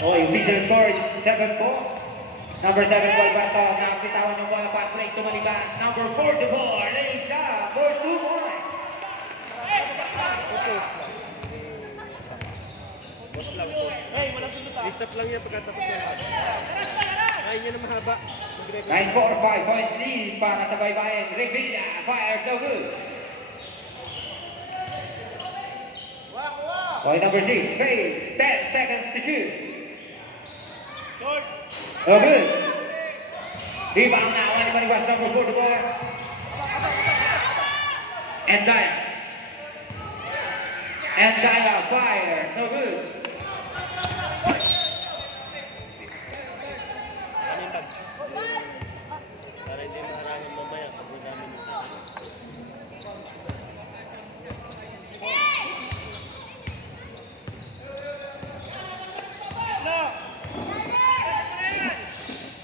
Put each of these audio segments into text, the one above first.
Oh, yung official score is 7-4. Number 7, Gualberto. Napitawan yung bola pass break to Malibas. Number 44, Leisa for 2 points. Hey, walang sunod ah. I-stop lang yan pagkatapos yan. Kaya niya na mahaba. 9-4, 5 points lead para sa baybayin. Revilla fires no good. Point number 6, face, 10 seconds to shoot. No good. Rebound now, anybody was number 44. And Daya fires, no good. Para hindi maharangan mamaya pag madami mo.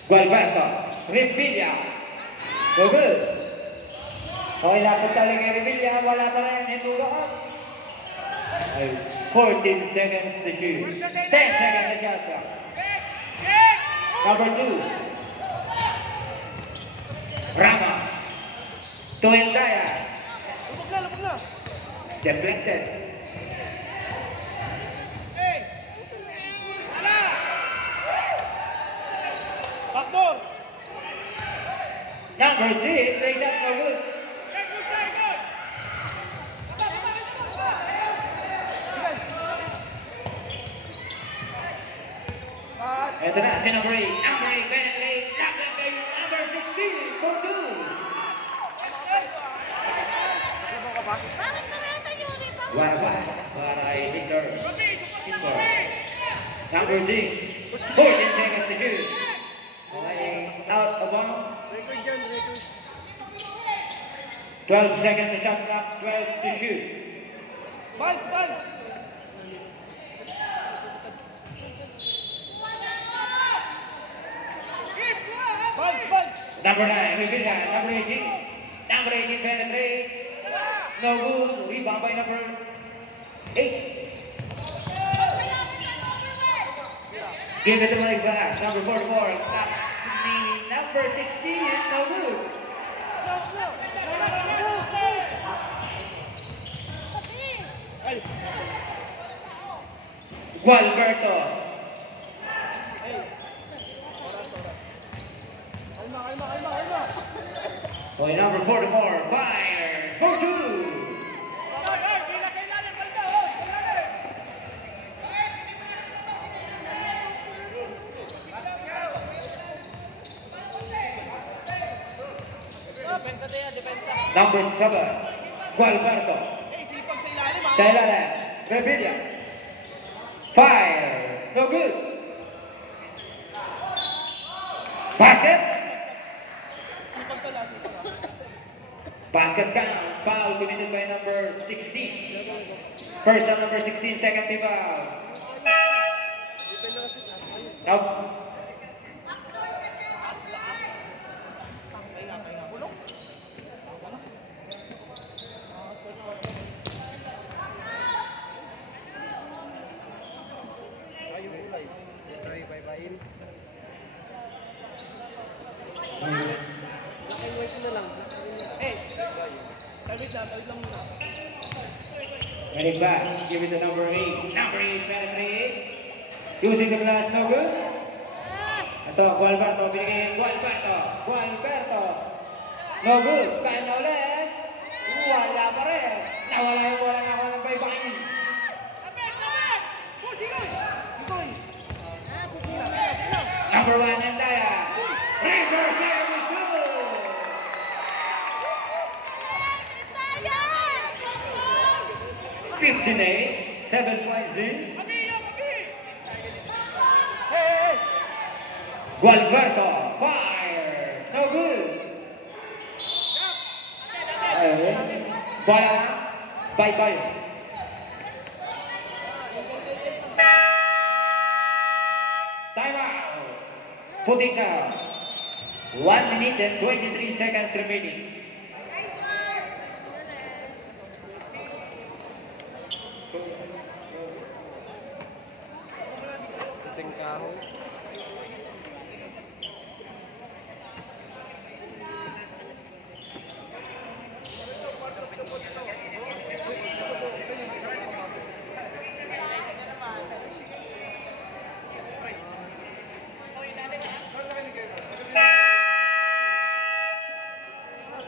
Gualberto, Revilla, no good. Okay, lapit taling kay Revilla, wala pa rin, hinturoon. 14 seconds to shoot. 10 seconds to shot clock. Number 2. Ramos. To Endaya. Deflected. Number 6, lays up for good. Ito na si number 8. Number 8, Bennett Lake. Number 16 for 2. One pass para Mr. Kimball. Number 6. 14 seconds to shoot. Okay, out of bounds. 12 seconds to shot clock. 12 to shoot. Bunch! Number 9, Revilla. Number 18. Number 18 penetrates. No good. Rebound by number 8. Give it to Mike Bass. Number 44. Number 16. No good. Gualberto. Okay, number 44, fire for 2. Number 7, Gualberto. Sa ilalim, Revilla. Fires, no good. Basket. Basket count, foul committed by number 16. First on number 16, second team foul. Nope. Running back, give it to number 8. Number 8 penetrates. Using the glass, no good. Ito, Gualberto, binigay Gualberto. No good. Kaya na ulit. Wala pa rin. Nawala yung bola na walang baybayin. Number 1, Endaya. Reverse there is good. 58, 7 points lead. Gualberto fires, no good. Bola, bye-bye. Time out. Putting down. 1 minute and 23 seconds remaining. Dahon.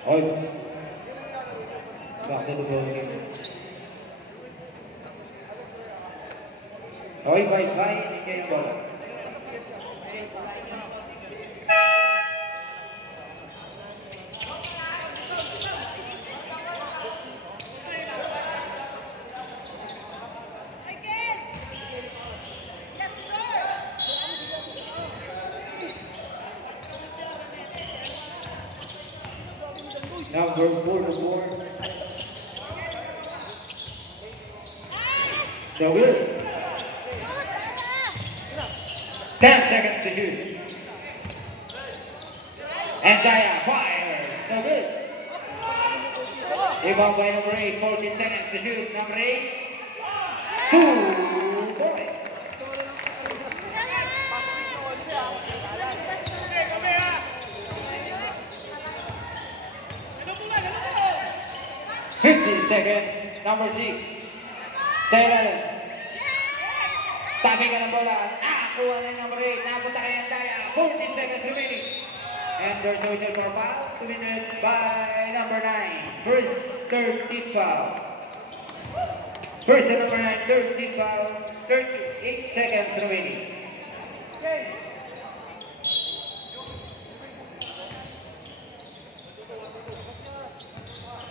Oi. Back to the goal game. Oi, bye, hindi kayo bola. Number 4 to 4. So good. 10 seconds to shoot. And Daya fire. So good. Rebound by number 8. 14 seconds to shoot. Number 8. 2 points. Seconds, number 6. Sa ilalim. Tabi ka ng bola. Kuha na yung number 8. Napunta kay Andaya. 14 seconds remaining. And there's social for foul. 2 minutes by number 9. First 13 foul. First and number 9, 13 foul. 38 seconds remaining.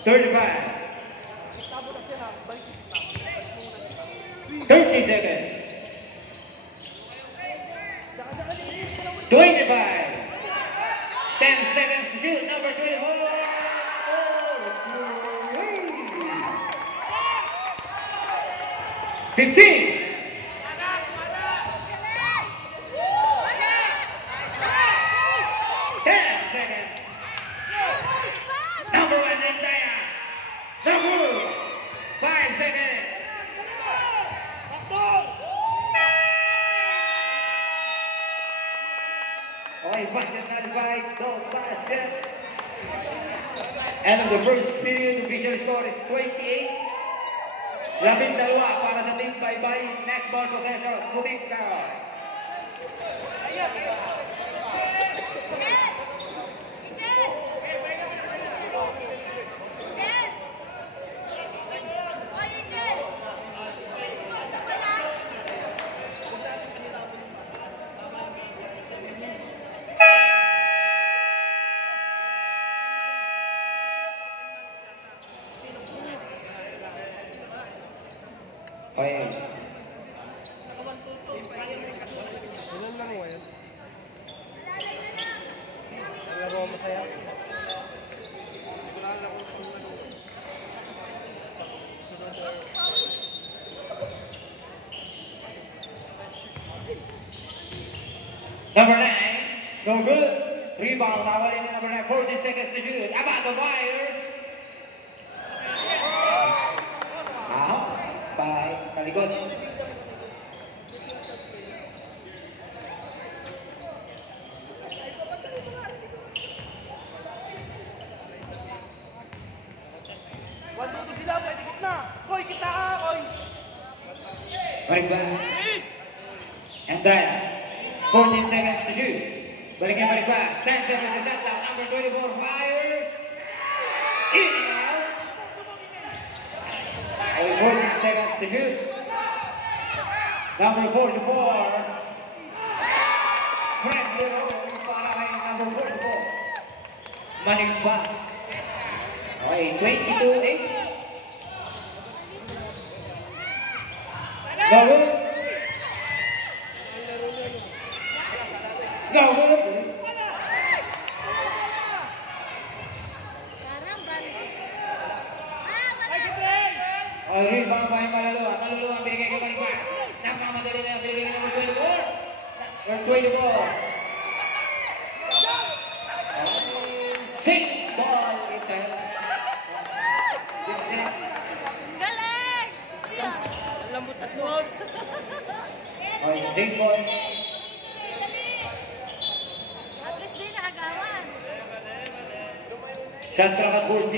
35. 30 seconds. 25. 10 seconds to shoot. Number 24. 15. 10 seconds. Number 1, Nandaya. Number 5 seconds. Okay, basket nullified, no basket. And the first period, official score is 28. 12 para sa team Baybay. Next ball possession, Putik ka. Okay. Ilan lang mo yan? Laro masaya? Number 9, no good. Rebound, nawalin ni number 9, 14 seconds to shoot. Abando Myers. Palikod. Wala sila, pwede gitna. Koy, kita ka, koy. Right back. And then, 14 seconds to shoot. Balikin balik class. 10 seconds to set down. Number 24 fires. In and out. 14 seconds to shoot. Number 44. Fred Lero para kay number 44. Manigba. Okay, 22-8. Go good. Go good. Okay, rebound pa yung Maluluan. Maluluan, binigay kay Manigba. Nagmamadali na yung binigay kay number 24. Number 24. Sink ball return. Galing! Lambot at noon. Okay, sink ball. Shot clock at 14.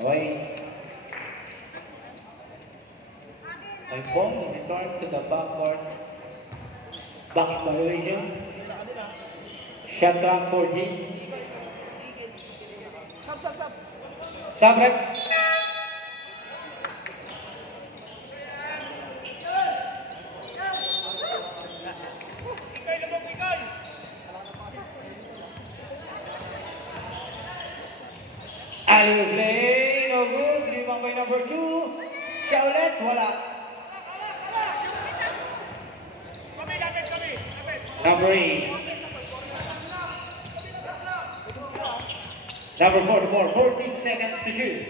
Okay. My ball will return to the backcourt. Back in violation. Shot clock 14. Sub rep. Alley play, no good. Rebound by number 2. Siya ulit, wala. Number 8. Number 44, 14 seconds to shoot.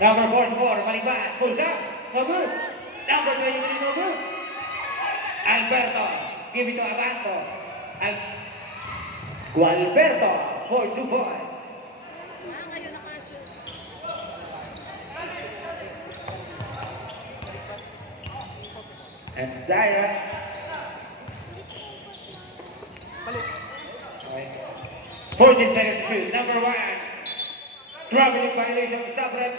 Number 44, Malibas, pulls up, no good. Number 23, no good. Alberto, give it to Abanto. Gualberto for 2 points. And Dyra. Okay. 14 seconds to shoot. Number 1. Traveling violation of Sabrep.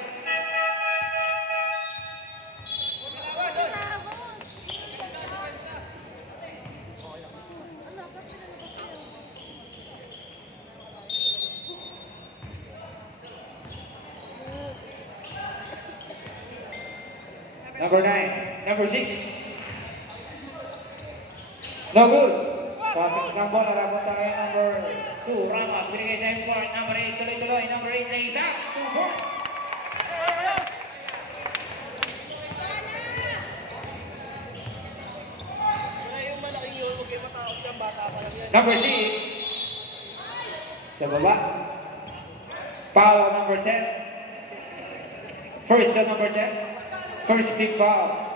Number 9. Number 6. No good. Traffic ng bola, napunta kayo number 2, Ramos, binigay sa import, number 8, tuloy-tuloy, number 8, lays out, 2 points. Number 6, sa baba, foul number 10, first shot number 10, first team foul.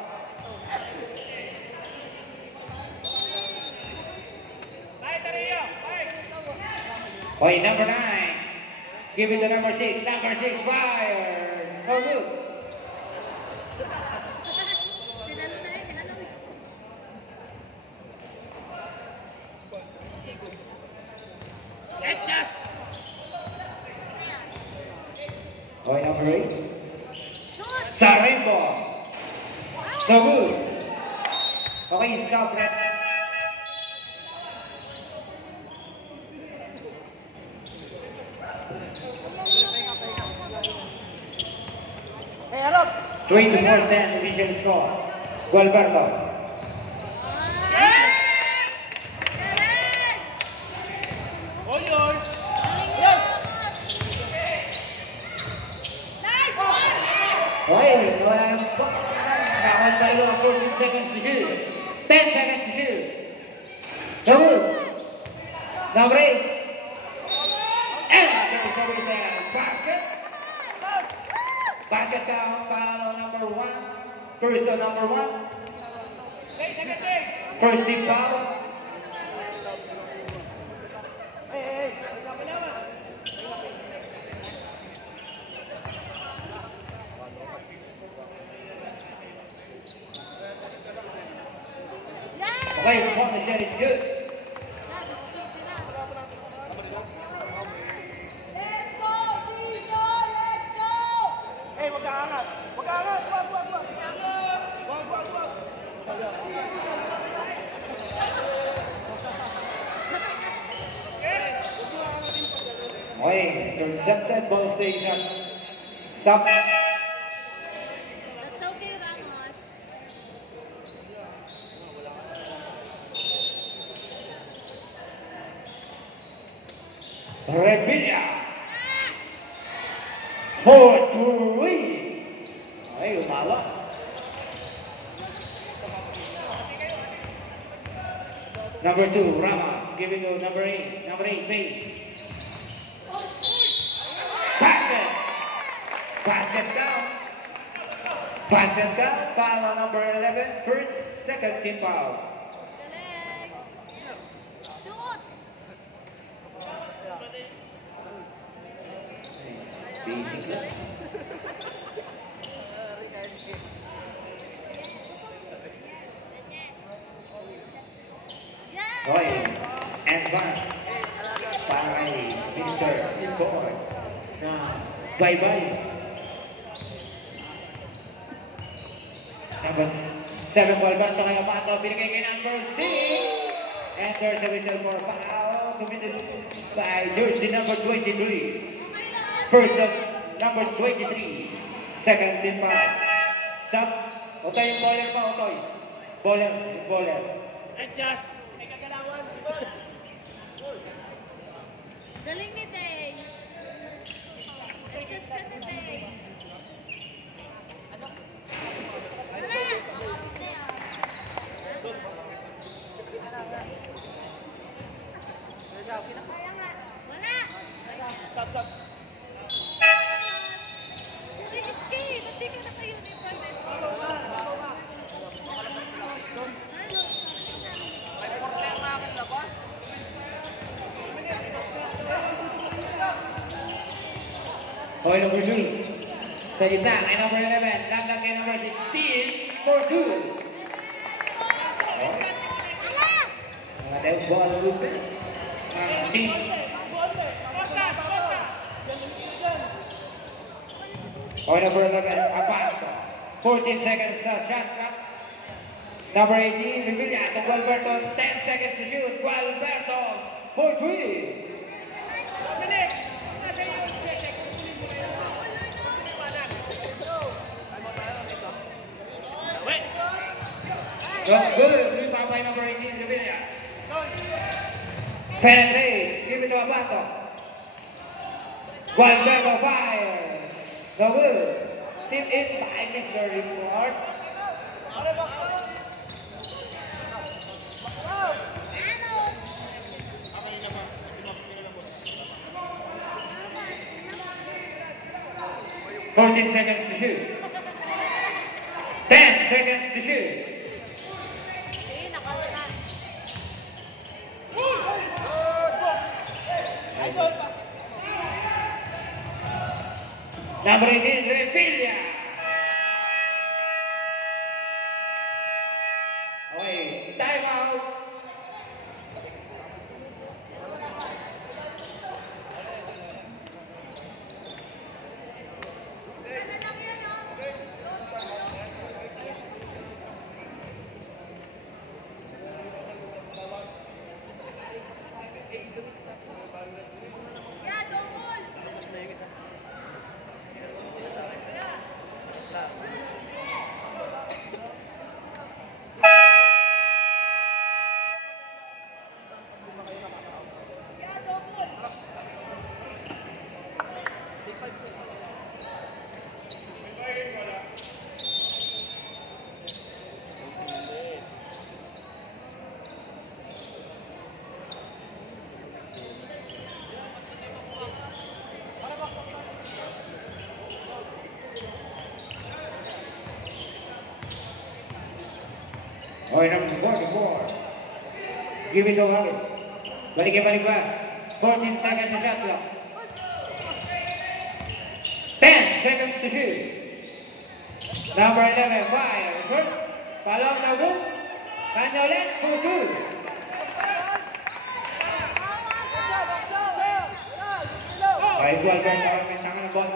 Okay, number 9. Give it to number 6. Number 6 fires. No good. Okay, number 8. Sarimbo. No good. Okay, Sabrep. Hey, hello. 24-10 official score. Gualberto. All yours. Yes. Okay, bawal tayo ang 14 seconds to shoot. 10 seconds to shoot. No good. Number 8. And there's always a basket. Basket count, foul number 1. First on number 1. First team foul. Okay, the point shot is good. Hey, wag kaangat. Wag kaangat. Wag. Okay, intercepted ball station. Sub. That's okay, Ramos. Revilla. 4-3. Ay, umala. Number 2, Ramos. Giving to number 8. Number 8, Bates. Basket. Basket down. Basket down. Foul on number 11. First, second team foul. Galing. Shoot. Basic lang. Roy advance para kay Mr. Import na bye-bye. Tapos 7 ball back to kay Apato, binigay kay number 6. And there's a whistle for foul submitted by jersey number 23. First of number 23. Second team foul. Sub. Otoy yung bowler pa, Otoy. Bowler, yung bowler. Adjust. May kagalawan, di ba? Galing ni Day. Adjust ka na, Day. Tara! Kaya nga. Wala! Stop, stop. Uy, escape! Ba't di ka naka-uniform? Ano? May porter na akin labas. Okay, number 2. Sa gitna, kay number 11. Dagdag kay number 16 for 2. Mga tayo ball movement. Team. Okay, number 11. Apato. 14 seconds sa shot clock. Number 18, Revilla to Gualberto. 10 seconds to shoot. Gualberto for 3. Good. Rebound by number 18, Revilla. Penetrates. Give it to Apato. Gualberto fires. No good. Tip in by Mr. Report. Ano? 14 seconds to shoot. 10 seconds to shoot. Eh, nakalala. Number 18, Revilla. Okay, time out. Okay, number 44. Give it to Harvey. Balik bas. 14 seconds to shot clock. 10 seconds to shoot. Number 11, fire. Short. Palong na good. Kanya ulit for 2. Okay, Gualberto. Mintangan ng ball.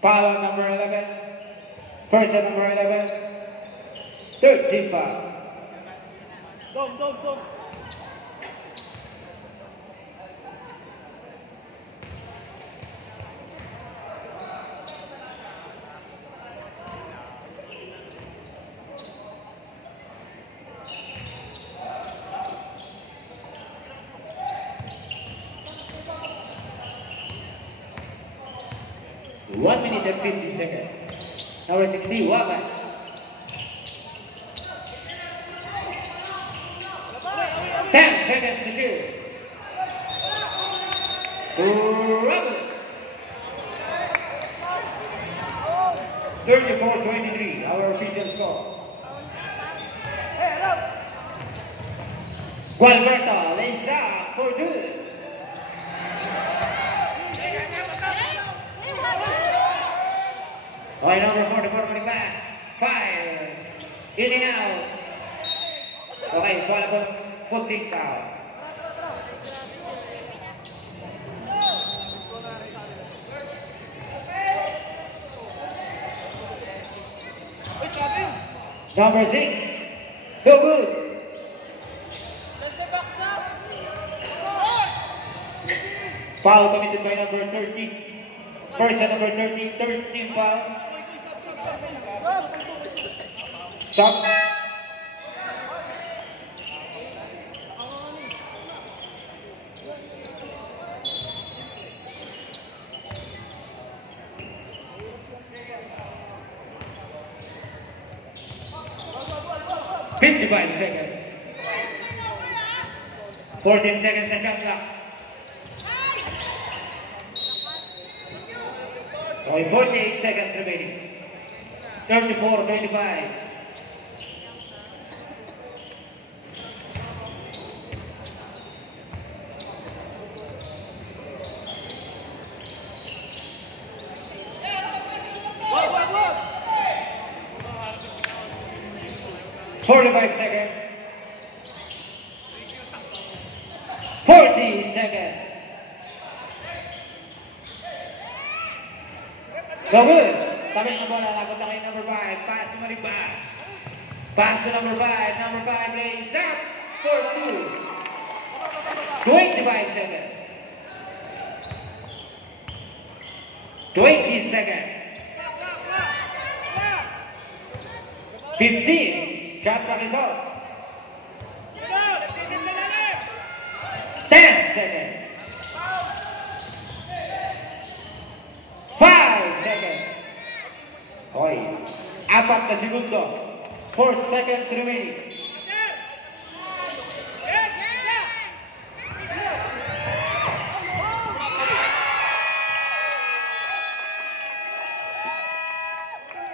Foul on number 11. First at number 11. 13 foul. Dom. 1 minute and 50 seconds. Number 60, Waban. Ten seconds to shoot. Rubble. 34-23, our official score. Gualberto lays up for 2. Okay, number 44, opening pass. Fires. In and out. Okay, bola po puting foul. Number 6. No good. Foul committed by number 13. Person number 13, 13 foul. Stop. "55 seconds. 14 seconds na shot clock. Okay, 48 seconds remaining. 34-35. Wag! 45 seconds. 40 seconds. No good. Tabi na bola. Lapunta kay number 5. Pass to Malibas. Pass to number 5. Number 5 lays up for 2. 25 seconds. 20 seconds. 15. Shot clock is off. 10 seconds. 5 seconds. Okay. 4 na segundo. 4 seconds remaining.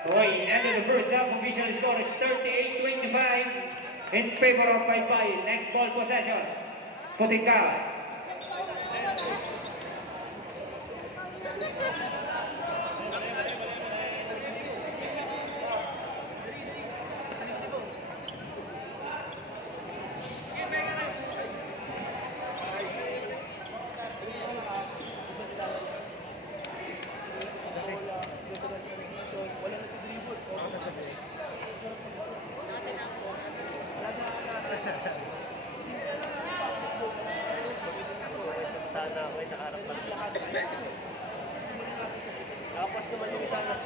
Okay, end of the first half, official score is 38-25 in favor of Paypay. Next ball possession, Putika. Sana ako ay nakaharap pa. Tapos naman yung isa na.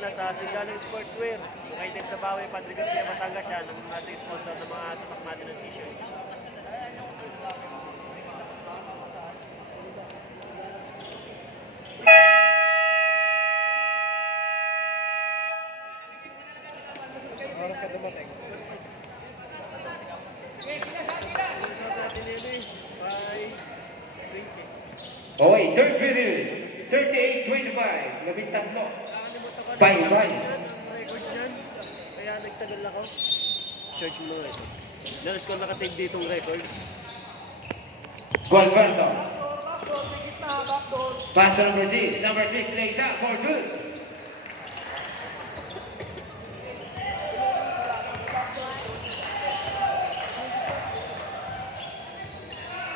muna sa Singaling Sportswear. Located sa Bawi, Padre Garcia, Batangas siya, ng ating sponsor ng mga tapak natin ng t-shirt. Oras ka dumating. Isa sa atin yun eh. Bye. Thank you. Okay, third period. 38-25. Labing tatlo. Bye, bye. Record niyan. Kaya nagtagal ako. Search mo ng record. Nalas ko nakasave ditong record. Gualberto. Pass to number 6. Number 6 lays out for 2.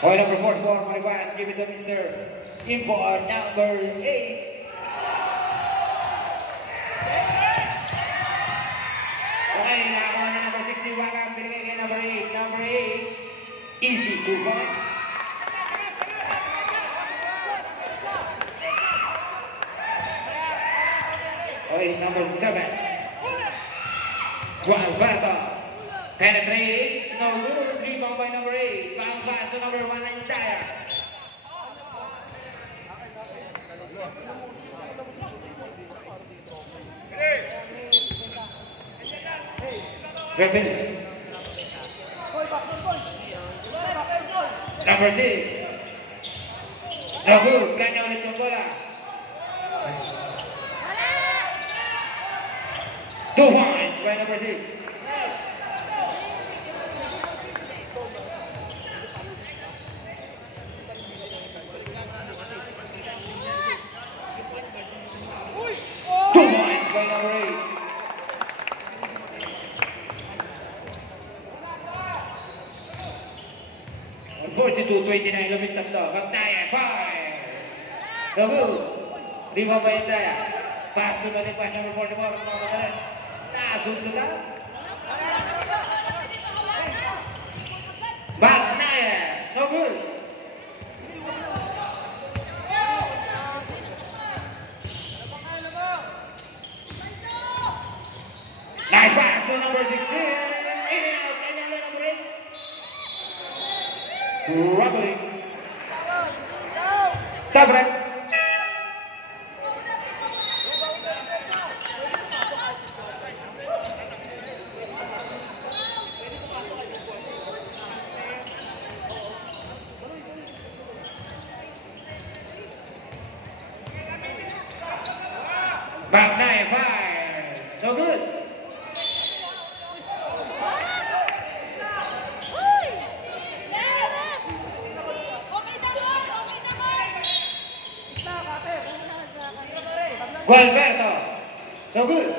Point number 44, my pass, give it to Mr. Import, number 8. Okay, nakakuha na number 60, Wakam, binigay kay number 8. Number 8, easy 2 points. Okay, number 7, Gualberto. Penetrates, no good, rebound by number 8. Bounce pass to number 1, Antaya. Griffin. Number 6. No good, kanya ulit yung bola. 2 points by number 6. By number 8. On 42-29, lumit tatlo. Magdaya, fire! No good. Rebound by Magdaya. Pass to balik pass number 44. Nasud ko lang. Magdaya, no good. Nice pass to number 16. In and out. Kanya na number 8. Ruggling. Sabret. Back 9, 5. So good. Gualberto. So good.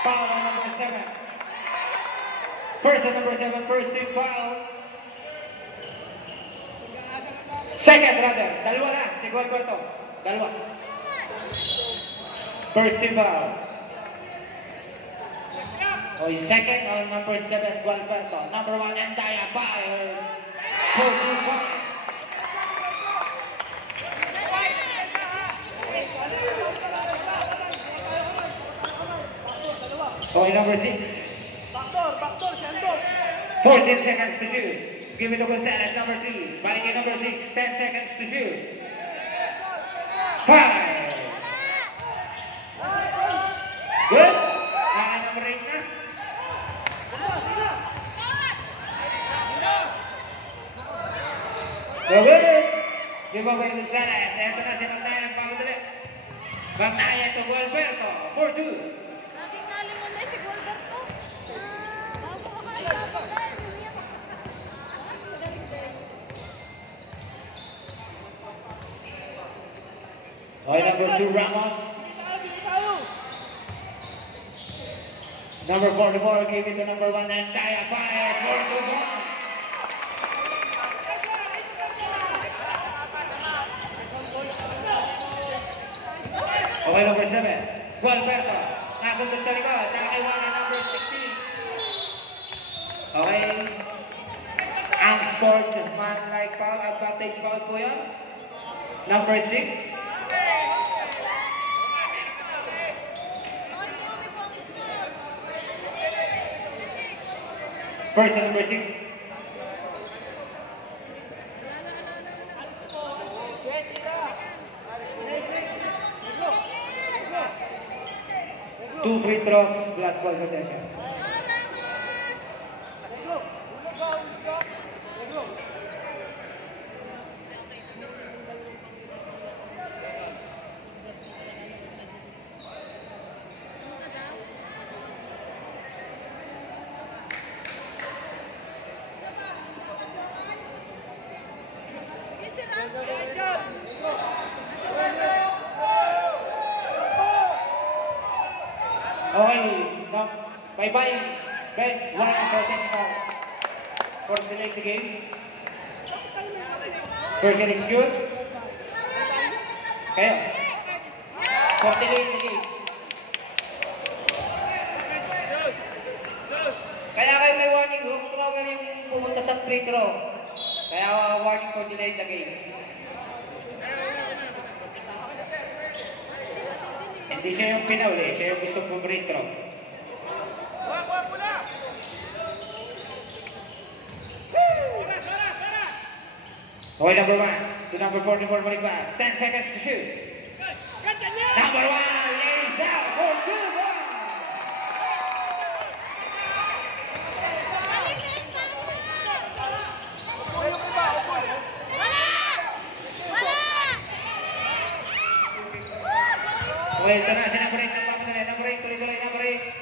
Foul on number 7. Person number 7, first team foul. Second rather. Dalawa na si Gualberto. Dalawa. First team foul. Oh, second on number 7, Gualberto. Number 1, Antaya fires. 4-2 points. Okay, number 6. Backdoor, sendor. 14 seconds to shoot. Give it to Gonzalez, number 3. Balik kay number 6. 10 seconds to shoot. 5. Good. Number 8 na. Good. Give away Gonzalez. Ito na si Magdaya ng pagdali. Magdaya to Gualberto. 4-2. Laging nalingon na si Gualberto. Bago makasama na. Okay, number 2, Ramos. Number 44, give it to number 1, Antaya fires. 4-2 points. Okay, number 7. 7, Gualberto. Nasundot sa likod. Nakaiwanan number 16. Okay. Ang scores, man-like foul, advantage foul po yan. Number 6. First and number 6. Two free throws, plus ball possession. Okay, now, bye-bye, bench, 1 important foul for delay the game. Person is good. Kayo, for delay the game. Kaya kayo may warning, hook throw yung pumunta sa free throw. Kaya warning for delay the game. Hindi siya yung pinauli, siya yung gusto pong free throw. Okay, number 1 to number 44 balik pass. 10 seconds to shoot. Number 1 lays out for 2 1. Okay, ito na si number 8 ng pamanali. Number 8, tuloy-tuloy, number 8.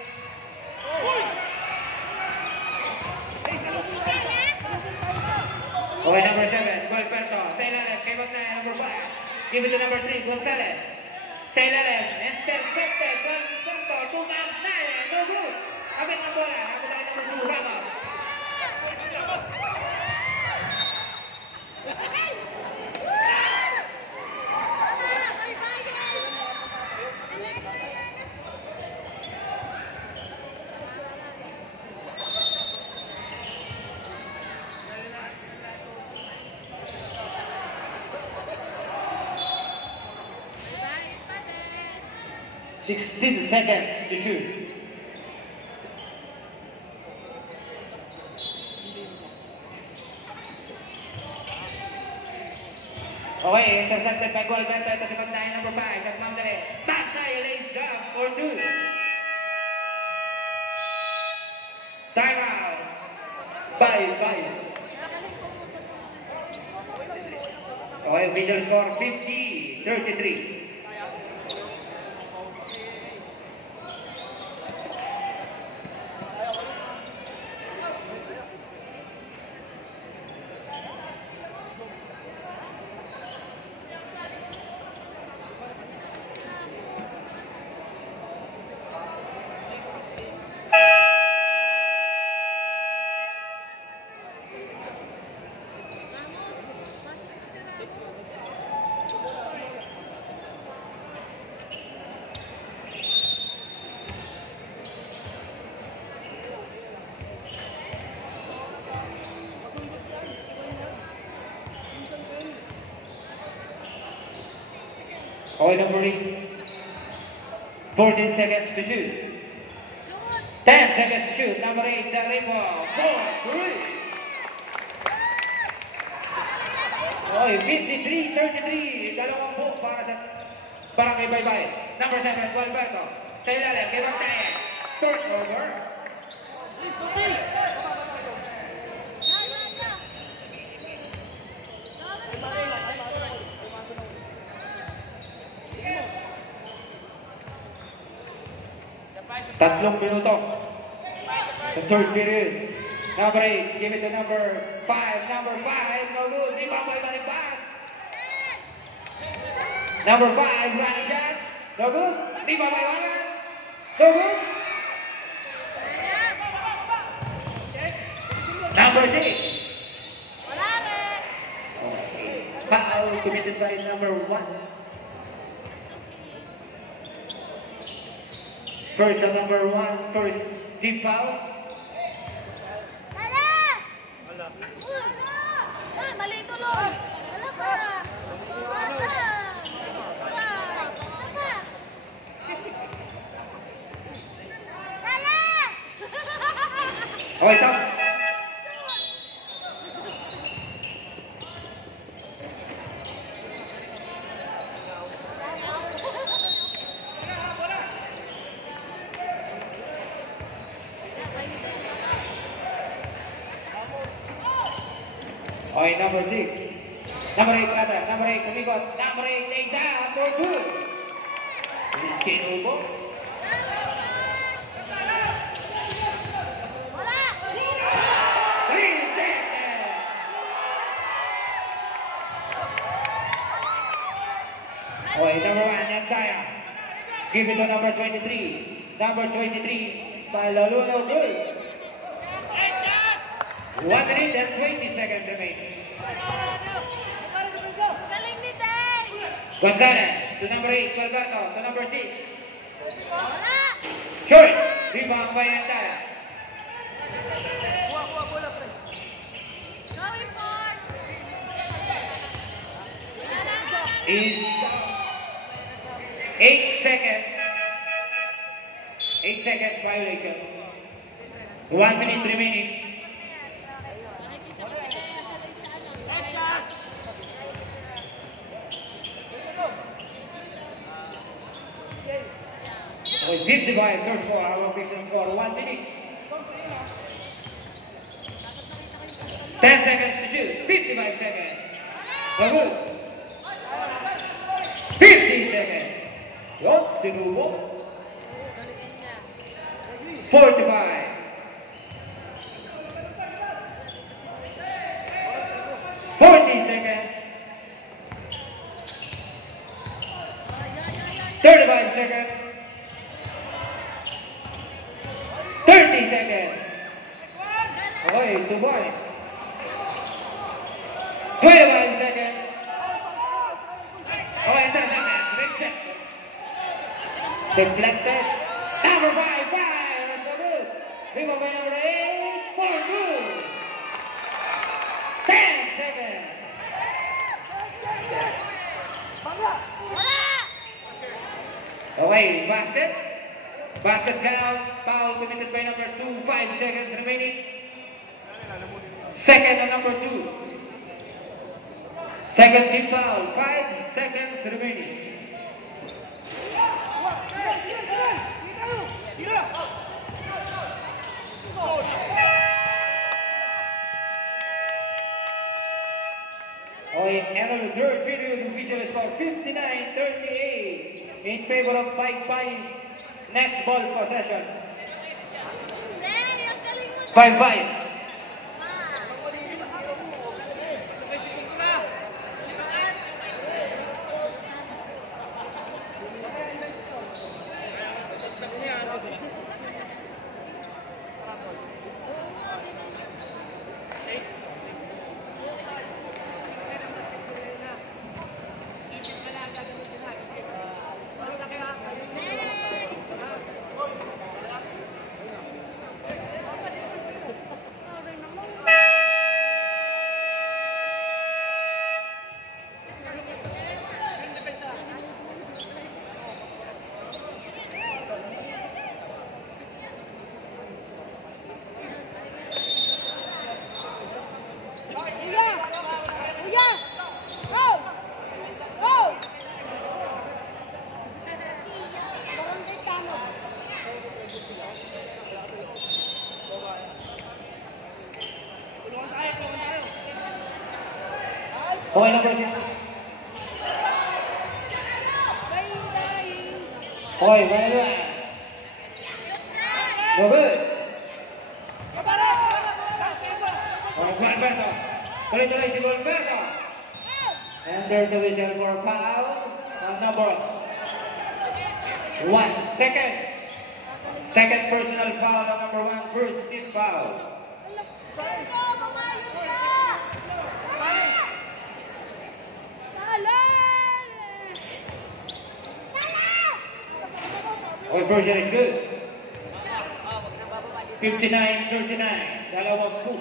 Okay, number 7, Gualberto. Sa ilalim, kay Bagnayan, number 5. Give it to number 3, Gonzalez. Sa ilalim, intercepted, Gualberto, to Bagnayan, no good. Kapit ng bola, kapit tayo number 2, Ramos. Bye. 16 seconds to shoot. Okay, intercepted by Gualberto. Ito si Bagnayan, number 5. Nagmamdali. Bagnayan lays up for 2. Time out. Bye. Okay, official score 50-33. Okay, number 8. 14 seconds to shoot. 10 seconds to shoot. Number 8, Zaribo. 4, 3. Okay, 53-33. Dalawang po para sa Barangay Baybay. Number 7, Gualberto. Sa ilalim, kay Bagnayan. Turnover. Tatlong minuto. The third period. Number 8, give it to number 5. Number 5, no good. Ibabay balik pass. Number 5, running shot. No good. Ibabay walan. No good. Number 6. Wala rin. Foul committed by number 1. Personal number 1, first team foul. Wala! Wala. Ah, mali tuloy! Wala ka! Wala! Wala! Sama! Wala! Okay, stop. Okay, number 6. Number 8 rather. Number 8, kumikot. Number 8, isa. Number 2. Sinubo. Wala! Rejected. Okay, number 1, Yandaya. Give it to number 23. Number 23, Malaluno Dul. 1 minute and 20 seconds remaining. Galing ni Day! Gonzalez to number 8, Alberto to number 6. Wala! Short, rebound by Yandaya. Going for! Is 8 seconds. 8 seconds violation. 1 minute remaining. With 55, 34, our official score 1 minute. 10 seconds to shoot. 55 seconds. Good. 50 seconds. Yup, sinubo. 45. 40 seconds. 35 seconds. 30 seconds. Okay, 2 points. 25 seconds. Okay, 10 seconds. Rejected. Deflected. Number 5, fire. That's no good. Rebound by number 8, for good. 10 seconds. Wala! Okay, basket. Basket count. Foul committed by number 2, 5 seconds remaining. Second on number 2. Second team foul, 5 seconds remaining. Okay, end of the third period, official score 59-38 in favor of Pike Pine. Next ball possession. Day, ang galing mo! 5-5. Okay, number 6. Okay, well done. No good. Okay, Alberto. Tuloy-tuloy si Alberto. And there's a whistle for foul on number 1. Second personal foul on number 1. First team foul. Okay, Conversion is good. 59-39. Dalawang po.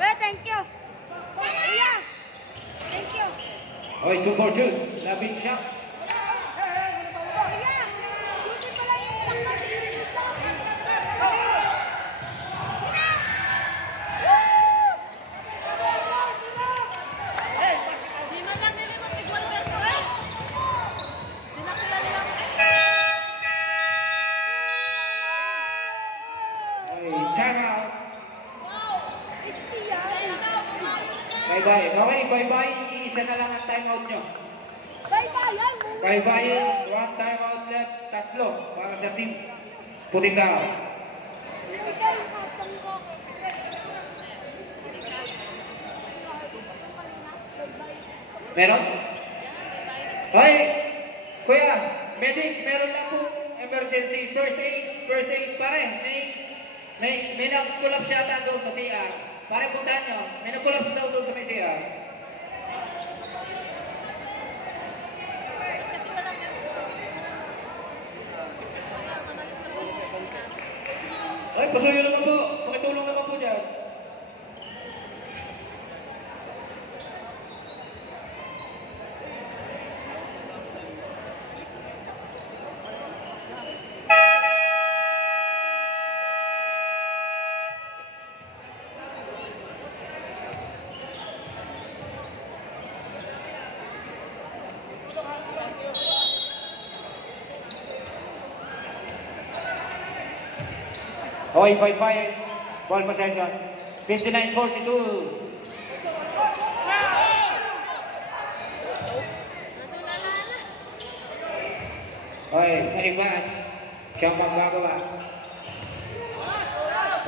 Well, thank you. Yeah. Thank you. Okay, 2 for 2. Labing shot. Yeah. Buti pala yung Di man lang nilimot ni Gualberto eh. Sinakula nila. Okay, time out. Istiyan. Bye-bye. Okay, bye-bye. Isa na lang ang time out nyo. Bye-bye yan. Bye-bye. 1 time out left. 3 para sa team. Puting daw. Ibigay yung hatang ko. Meron? Hoy! Kuya, medics, meron lang po emergency. First aid pare. May nag-collapse yata doon sa CR. Pare, puntahan nyo. May nag-collapse daw doon sa may CR. Ay, pasuyo naman po. Pakitulong naman po dyan. Okay, bye-bye. Ball possession. 59-42. Okay, Manibas. Siyang maggagawa.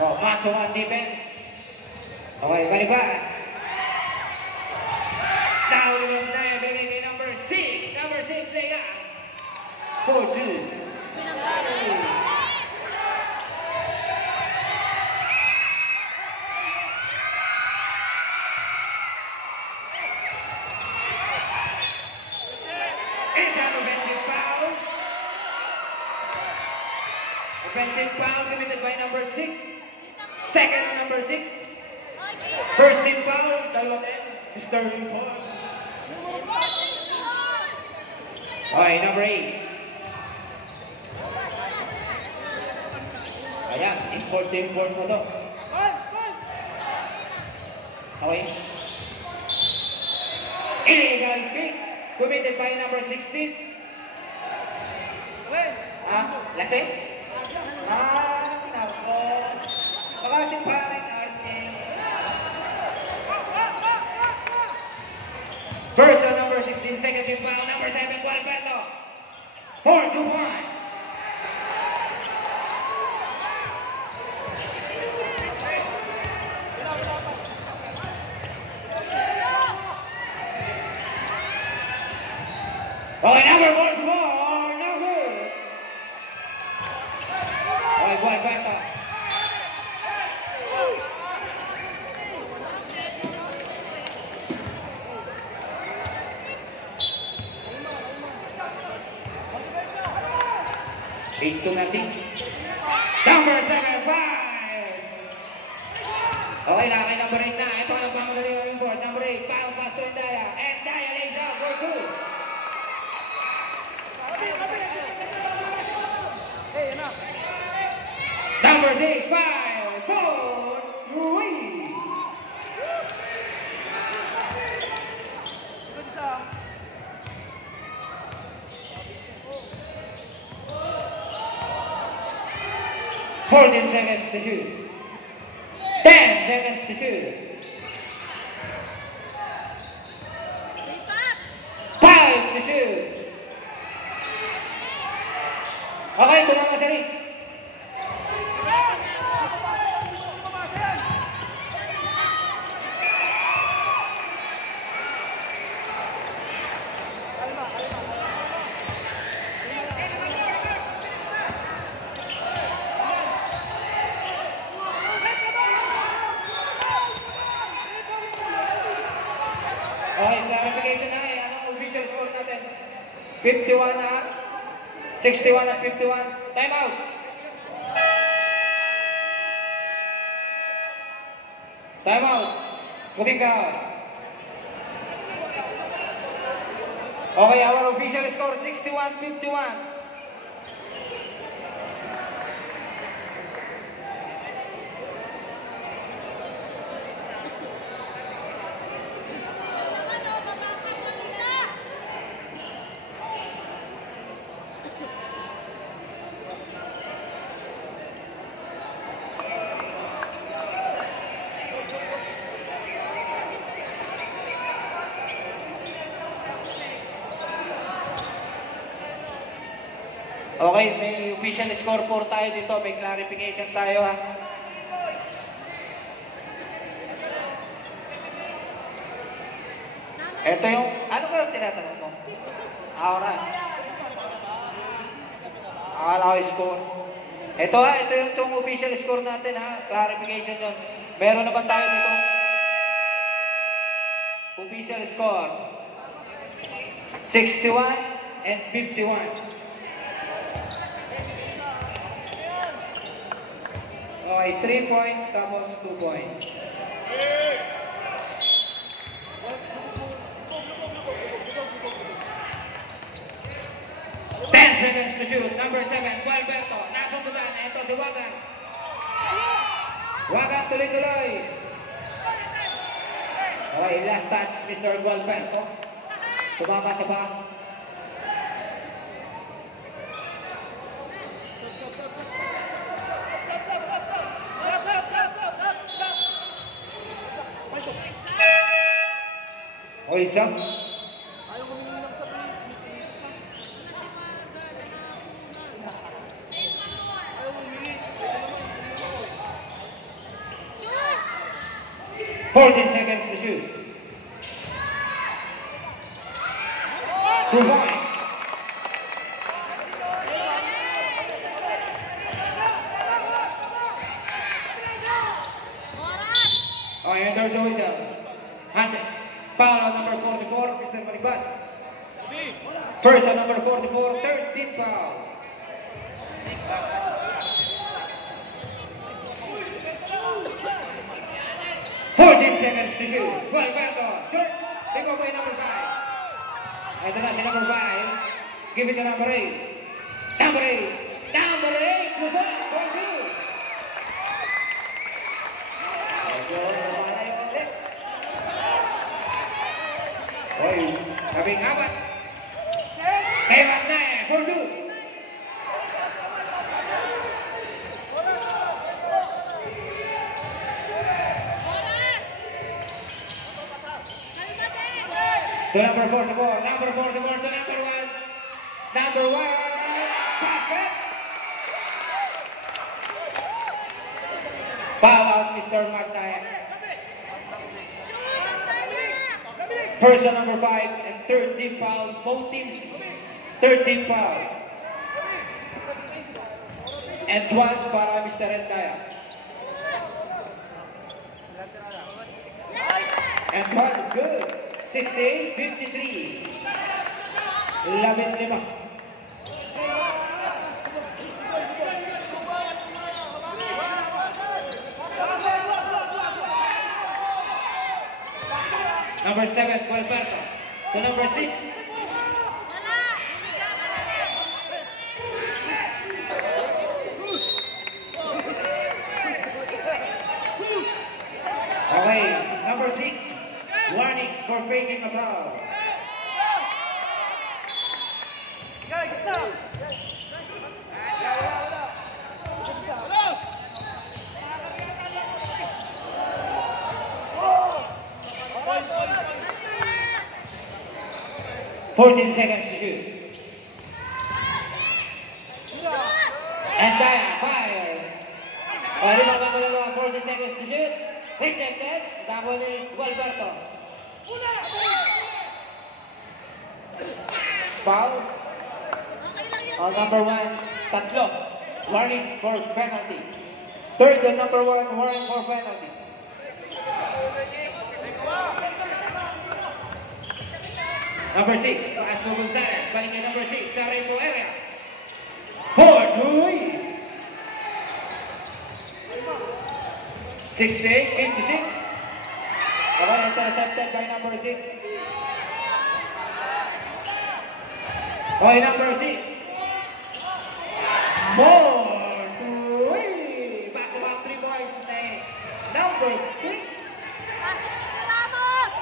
Oh, man-to-man defense. Okay, Manibas. Now, yung na ibigay kay number 6. Number 6, Vega. 4-2. It's an offensive foul. Offensive foul committed by number 6. Second number 6. First team foul, dalawa din. Sterling Paul. Okay, number 8. Ayan, import mo to. Okay. Illegal kick committed by number 16. Lasing? Nako. Baka si Paring Arting. First on number 16, second team foul, number 7, Gualberto. 4-1. Oh, number 1-4, no good. Oh, Gualberto. Eight to nothing. Number 7, 5. Okay, nakakay number 8 na. Ito ang pamagaling ng board. Number 8, foul pass to Endaya. Endaya lays out for 2. Number 6, 5, 4, 3. Good song. Fourteen seconds to shoot. 10 seconds to shoot. 5 to shoot. Okay, tumama sa ring. Okay, clarification. 51 na. 61 at 51. Time out. Time out. Puting ka. Okay, our official score 61-51. Okay, may official score 4 tayo dito. May clarification tayo ha. Ito yung, ano ka yung tinatanong mo? Oras. Akala ko yung score. Ito ha, ito yung itong official score natin ha. Clarification yun. Meron na ba tayo dito? Official score. 61 and 51. Okay, 3 points tapos 2 points. Seconds to shoot. Number 7, Gualberto. Nasundutan. Ito si Wagan. Wagan tuloy-tuloy. Okay, last touch, Mr. Gualberto. Sumama sa ba? O isang. Shoot! 14 seconds to shoot. 2 points. Oh, and there's always a hunter. Foul on number 44, Mr. Malibas. First on number 44, third team foul. Seconds to shoot. Gualberto. Short. Take away number 5. Ito na si number 5. Give it to number 8. Number 8. Number 8. Kusot. 4-2. Oy, labing apat. Hebat na eh. 4-2. To number 44, number 44 to number 1. Number 1, basket. Foul out, Mr. Martayan. First on number 5 and third team foul. Both teams, third team foul. And 1 para Mr. Endaya. And 1 is good. 68-53. 11-5. Number 7, Gualberto. To number 6. Okay, number 6. Warning for faking a foul. Fourteen seconds to shoot. And Daya fires. Pwede ba ang 14 seconds to shoot? Rejected. Dako ni Gualberto. Foul. On number 1, tatlo. Warning for penalty. Third and number 1, warning for penalty. Number 6, Pasco Gonzalez. Balik kay number 6 sa rainbow area. 4-2. 60-56. Okay, intercepted by number 6. Okay, number 6. 4-3. Back-to-back 3 points na number 6. Pasok mo si Ramos!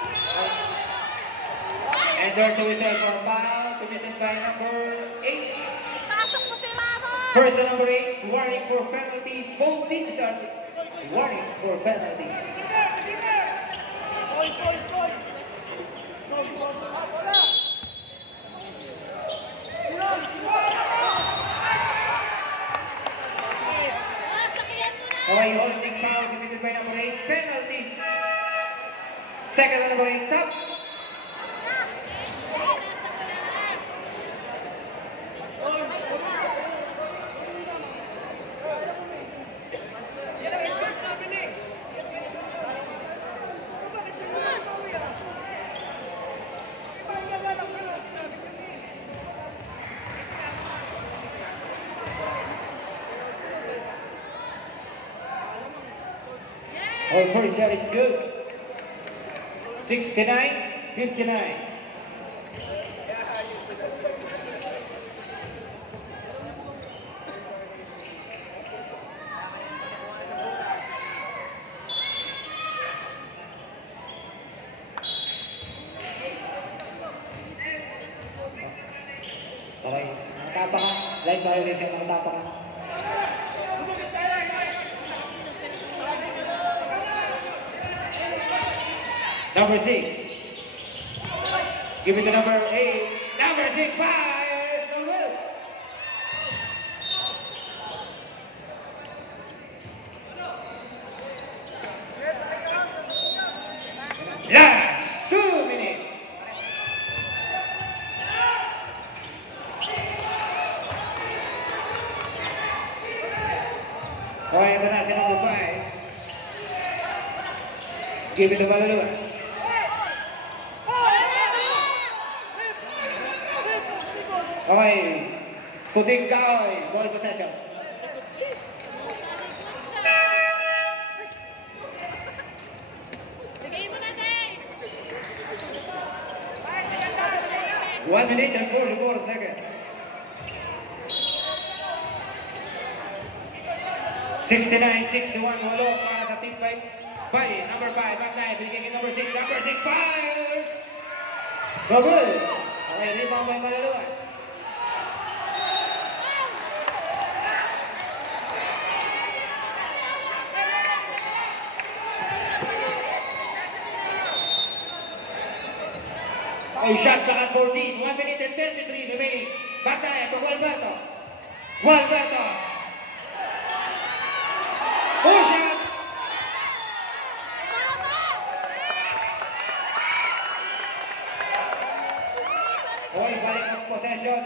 And there's a whistle for foul committed by number 8. Pasok mo si Ramos! First and number 8, warning for penalty. Both teams are warning for penalty. Okay, holding foul committed by number 8. Penalty. Second and number 8, sub. Our first shot is good. 69-59. Okay, nakatapa ka. Line violation, nakatapa ka. Number 6. Give it to number 8. Number 6 fires. No good. Last 2 minutes. Okay, ito na si number 5. Give it to Balalua. Okay, puting kahoy, ball possession. Bigay mo na, Day! 1 minute and 44 seconds. 69-61, walo para sa team 5. By number 5, back line, binigay kay number 6. Number 6 fires! No good. Okay, rebound by Malalua. Okay, shot clock at 14. 1 minute and 33 remaining. Back line to Gualberto. Gualberto. Push shot. Okay, balik ng possession.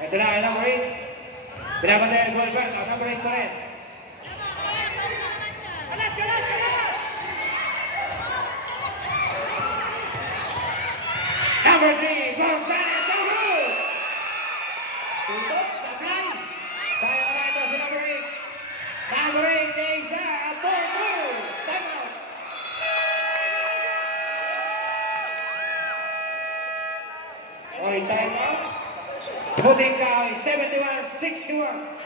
Ito na, number 8. Pinapatay ang Gualberto. Number 8 pa rin. Number 3, Gonzalez, no good! Tutok sa blind. Sayang na ito si number 8. Number 8, Deja, 4-2. Time out. Okay, time out. Puting kahoy, 71-61.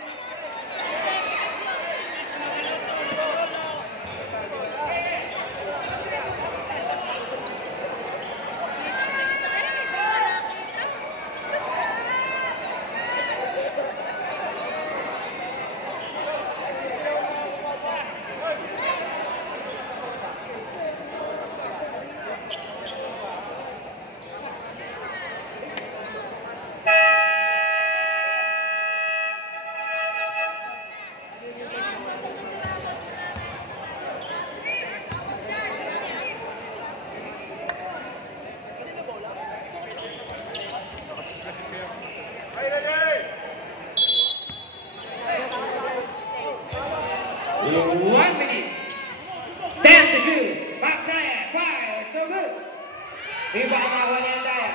Iba ang awa ni Andaya.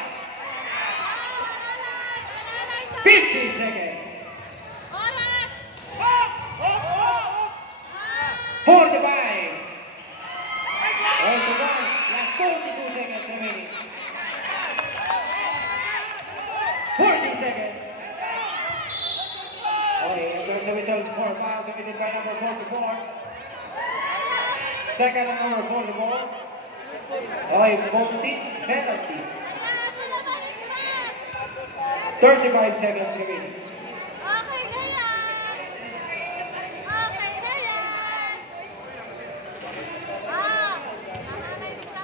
50 seconds. Oras! 45. Last 42 seconds remaining. 40 seconds. Okay, and there's a whistle for foul committed by number 44. Second and number 44. Okay, both teams penalty. 35 seconds remaining. Okay na yan! Okay na yan! Tama na yung isa.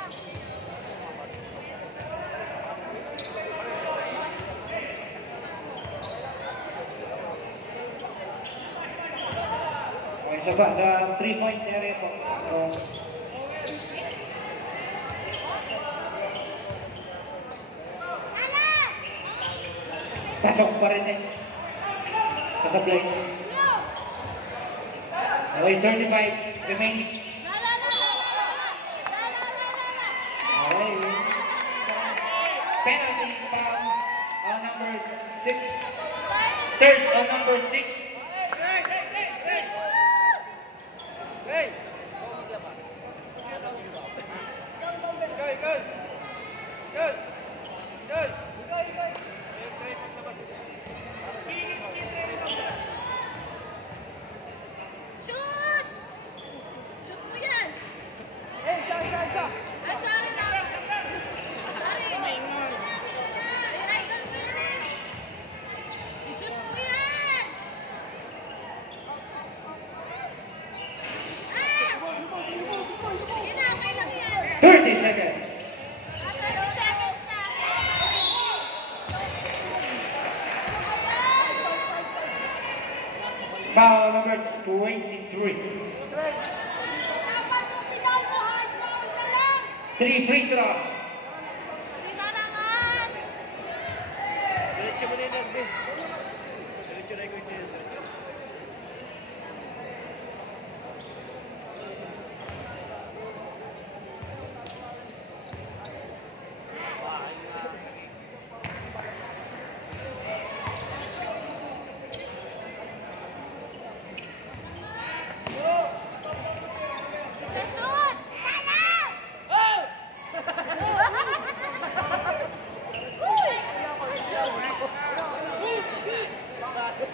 Okay, sa 3-point area po. Pasok pa rin eh. Kasablay. Okay, 35 remaining. Okay. Penalty foul on number 6. Third on number 6. Shoot! Shoot mo yan! Ay, sorry na. Sorry. Ay, idol mo yan eh. I-shoot mo yan! Sige na, okay lang yan. 30 seconds. 30 seconds na. Foul number 23. Dapat mo pinaluhan, foul na lang. 3 free throws. Hindi na naman. Diretso mo na yung rugby. Diretso record niya yun. Diretso. Shoot!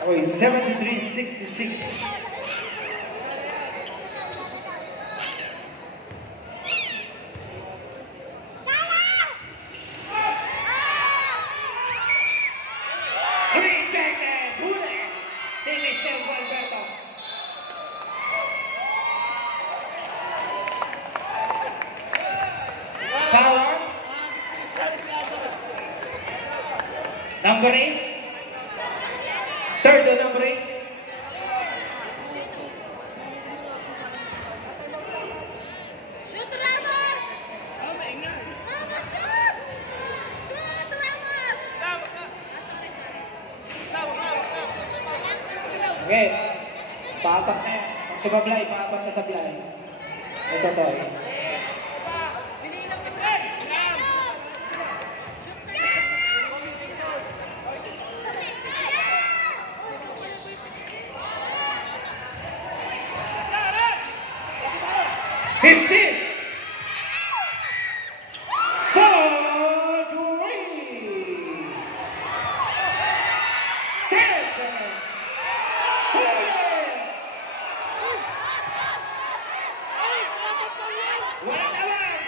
Okay, 73-66. Rejected! Huli! Si Mr. Gualberto. Power. Number 8. Third on number 8. Shoot, Ramos! Ramos, shoot! Shoot, Ramos! Okay. Paapat na yan. Ang sumablay, paapat na sablay. Ito to. Bili lang ng Shoot na yan! 50! 4-3! 10 seconds! Wala naman!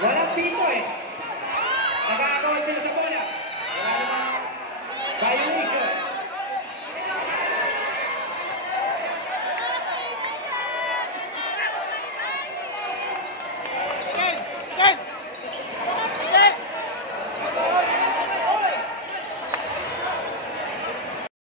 Walang pito eh. Nag-aagawan sila sa bola.